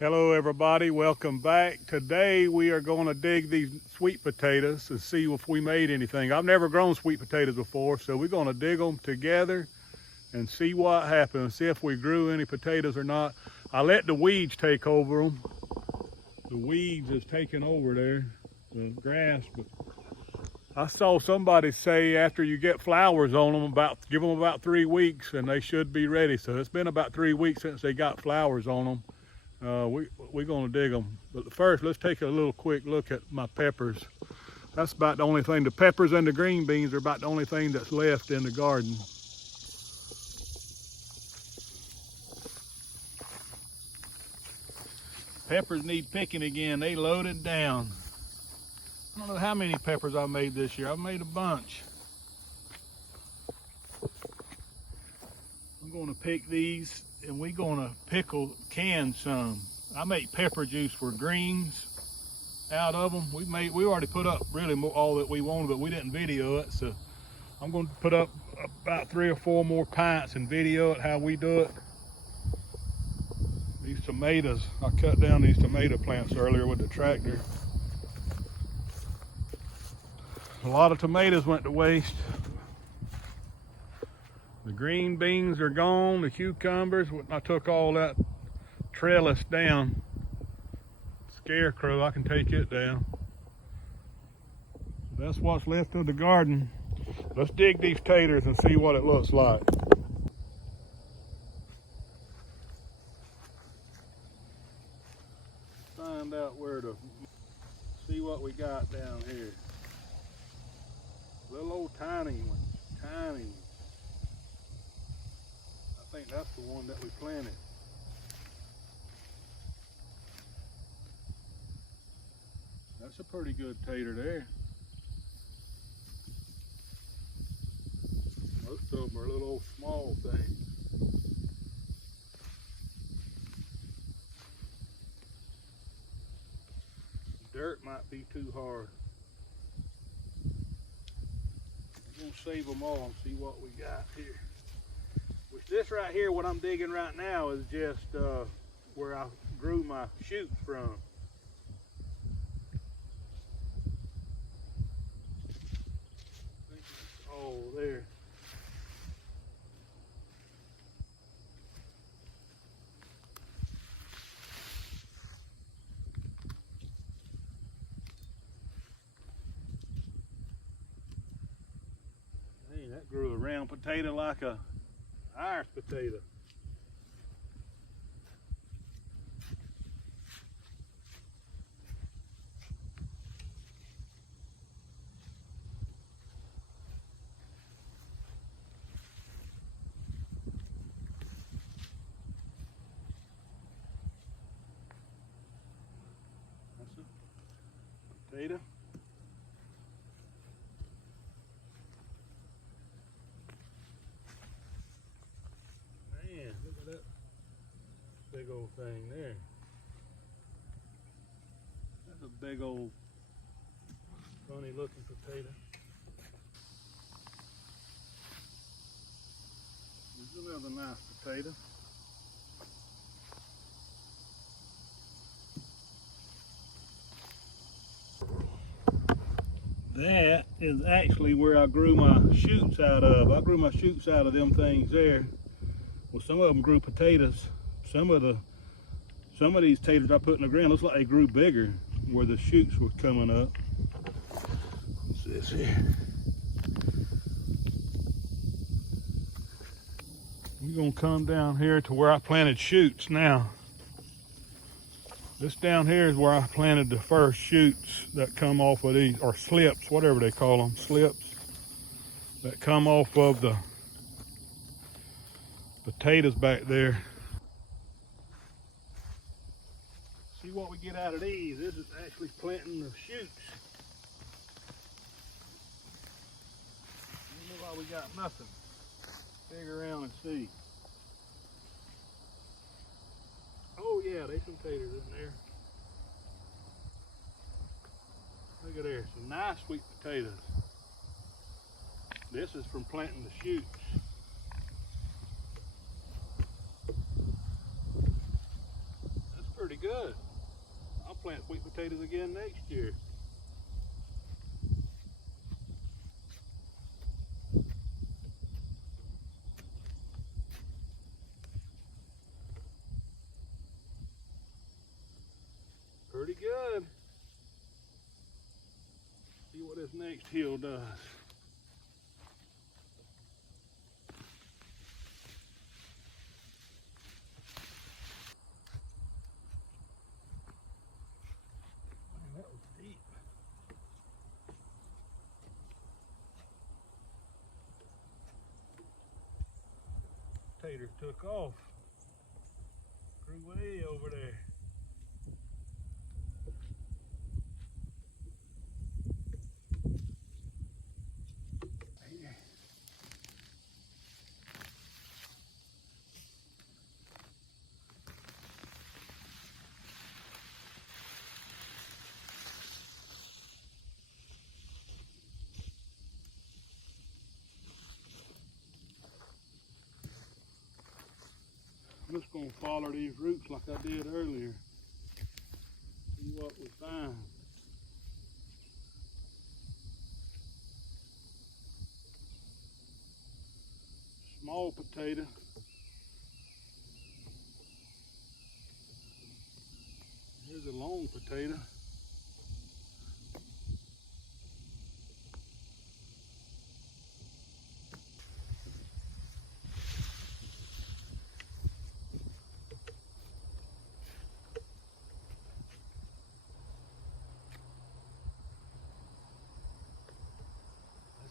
Hello everybody, welcome back. Today we are going to dig these sweet potatoes and see if we made anything. I've never grown sweet potatoes before, so we're going to dig them together and see what happens, see if we grew any potatoes or not. I let the weeds take over them. The weeds is taking over there, the grass, but I saw somebody say after you get flowers on them, give them about 3 weeks and they should be ready. So it's been about 3 weeks since they got flowers on them. We're gonna dig them. But first, let's take a little quick look at my peppers. That's about the only thing. The peppers and the green beans are about the only thing that's left in the garden. Peppers need picking again. They loaded down. I don't know how many peppers I made this year. I've made a bunch. I'm gonna pick these and we're gonna can some. I make pepper juice for greens out of them. We already put up really all that we wanted, but we didn't video it, so I'm going to put up about 3 or 4 more pints and video it how we do it. These tomatoes, I cut down these tomato plants earlier with the tractor. A lot of tomatoes went to waste. The green beans are gone, the cucumbers, I took all that trellis down. Scarecrow, I can take it down. That's what's left of the garden. Let's dig these taters and see what it looks like. Find out see what we got down here. Little old tiny one, tiny one. I think that's the one that we planted. That's a pretty good tater there. Most of them are little old small things. Dirt might be too hard. I'm gonna save them all and see what we got here. Which this right here, what I'm digging right now, is just where I grew my shoots from. Oh, there. Hey, that grew a round potato like a Irish potato. That's a potato. Man, look at that big old thing there. That's a big old funny looking potato. There's another nice potato. That is actually where I grew my shoots out of. I grew my shoots out of them things there. Well, some of them grew potatoes. Some of these taters I put in the ground looks like they grew bigger where the shoots were coming up. What's this here? We're gonna come down here to where I planted shoots now. This down here is where I planted the first shoots that come off of these, or slips, whatever they call them, slips that come off of the potatoes back there. See what we get out of these. This is actually planting the shoots. Look like we got nothing. Dig around and see. Oh yeah, there's some taters in there. Look at there, some nice sweet potatoes. This is from planting the shoots. That's pretty good. I'll plant sweet potatoes again next year. Pretty good. See what this next hill does. Man, that was deep. Tater took off. Grew way over there. I'm just going to follow these roots like I did earlier. See what we find. Small potato. Here's a long potato.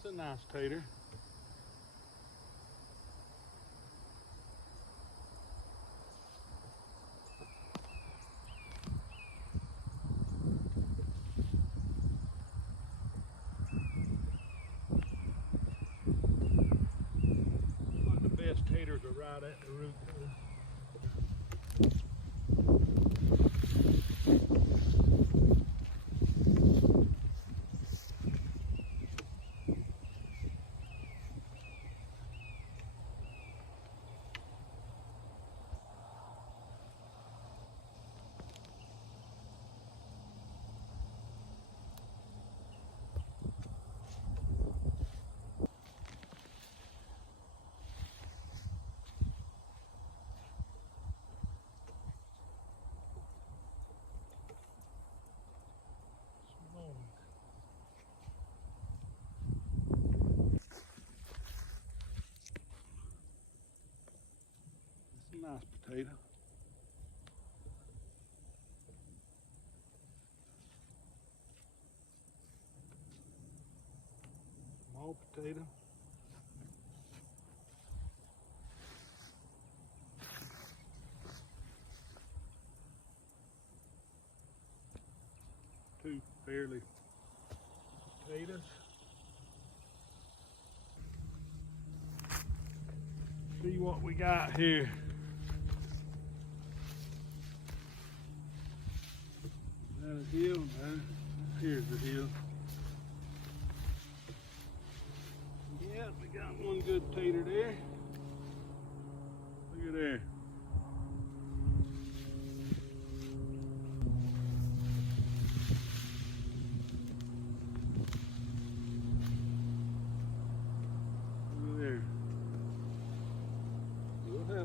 That's a nice tater. Like the best taters are right at the root. Nice potato. Small potato. Two fairly potatoes. See what we got here. Is that a hill? No. Here's the hill. Yeah, we got one good tater there. Look at there.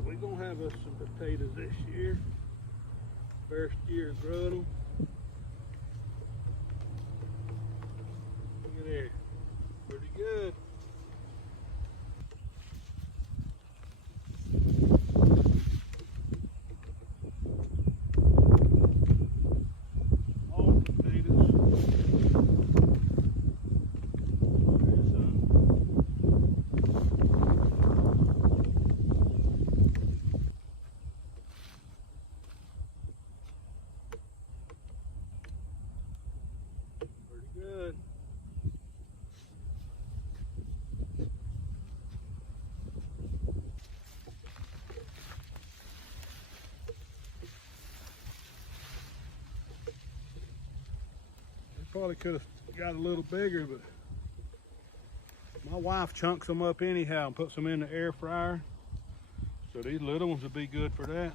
We're gonna have us some potatoes this year. First year growing them. Look at there. Pretty good. All potatoes. There's some. Good. Probably could have got a little bigger, but my wife chunks them up anyhow and puts them in the air fryer. So these little ones would be good for that.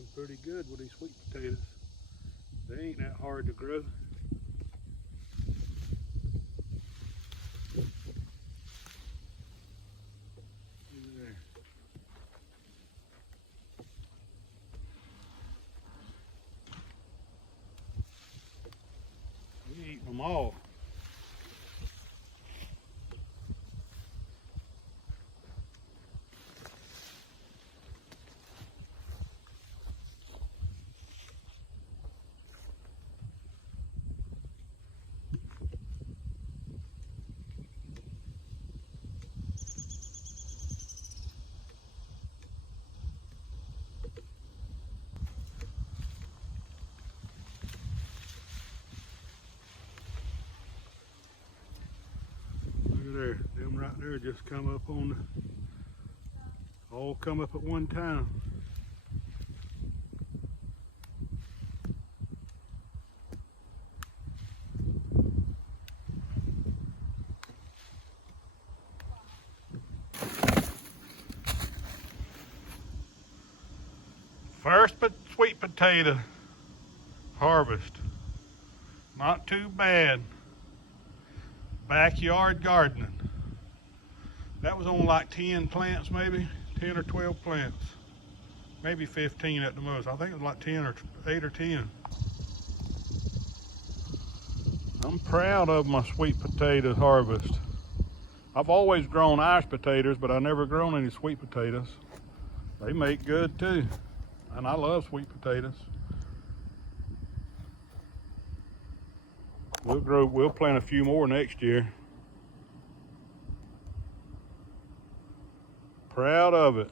doing pretty good with these sweet potatoes. They ain't that hard to grow. We eat them all. There, them right there just come up on the, all come up at one time. First sweet potato harvest. Not too bad. Backyard gardening. That was on like 10 plants maybe, 10 or 12 plants. Maybe 15 at the most. I think it was like 10 or 8 or 10. I'm proud of my sweet potato harvest. I've always grown Irish potatoes, but I never grown any sweet potatoes. They make good too. And I love sweet potatoes. We'll plant a few more next year. Proud of it.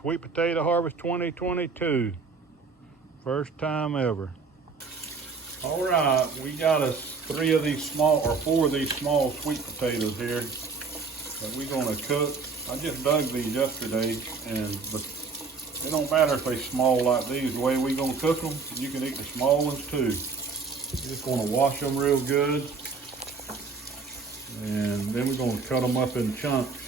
Sweet potato harvest 2022. First time ever. All right, we got us 4 of these small sweet potatoes here that we're gonna cook. I just dug these yesterday, but it don't matter if they're small like these. The way we gonna cook them, you can eat the small ones too. Just gonna wash them real good, and then we're gonna cut them up in chunks.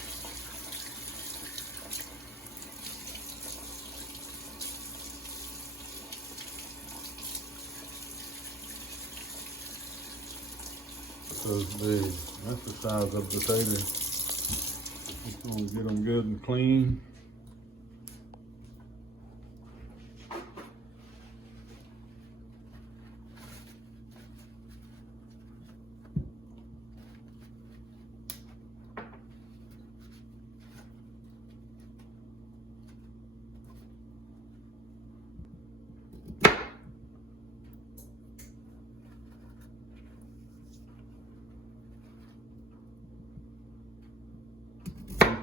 Those big. That's the size of the potato. Just gonna get them good and clean.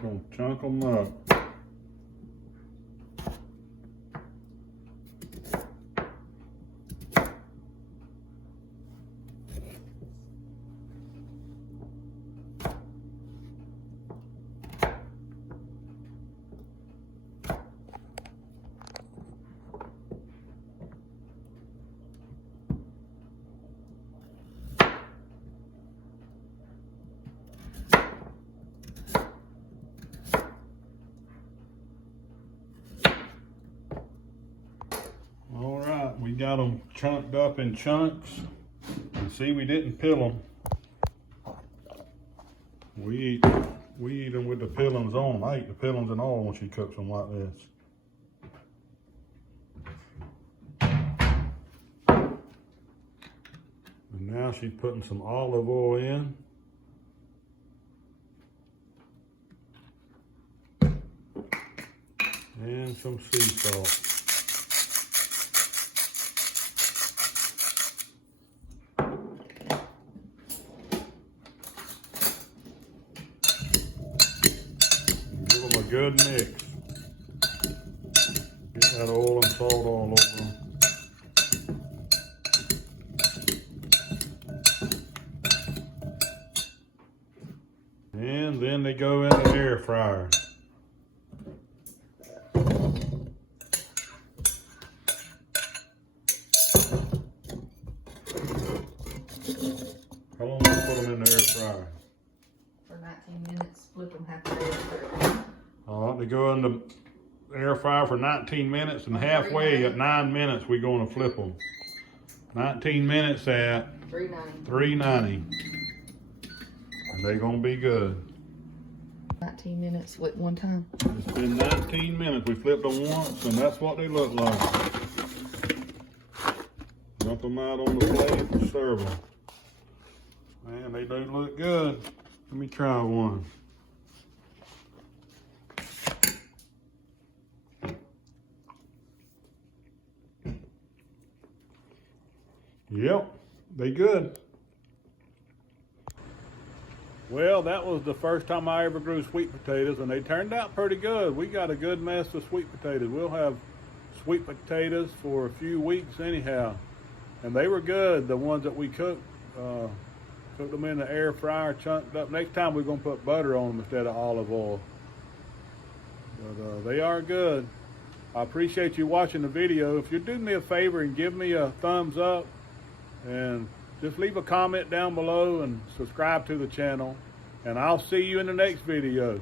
Gonna chunk them up. We got them chunked up in chunks. And see, we didn't peel them. We eat them with the peelings on. I eat the peelings and all when she cooks them like this. And now she's putting some olive oil in. And some sea salt. Good mix. Get that oil and salt all over them. And then they go in the air fryer. How long do you put them in the air fryer? For 19 minutes, flip them half the way. All right, they go in air fryer for 19 minutes, and halfway at 9 minutes we're going to flip them. 19 minutes at 390. And they're going to be good. 19 minutes with one time. It's been 19 minutes. We flipped them once, and that's what they look like. Dump them out on the plate and serve them. Man, they do look good. Let me try one. Yep, they good. Well, that was the first time I ever grew sweet potatoes, and they turned out pretty good. We got a good mess of sweet potatoes. We'll have sweet potatoes for a few weeks anyhow. And they were good, the ones that we cooked. Cooked them in the air fryer, chunked up. Next time we're going to put butter on them instead of olive oil. But they are good. I appreciate you watching the video. If you'd do me a favor and give me a thumbs up, and just leave a comment down below and subscribe to the channel. And I'll see you in the next video.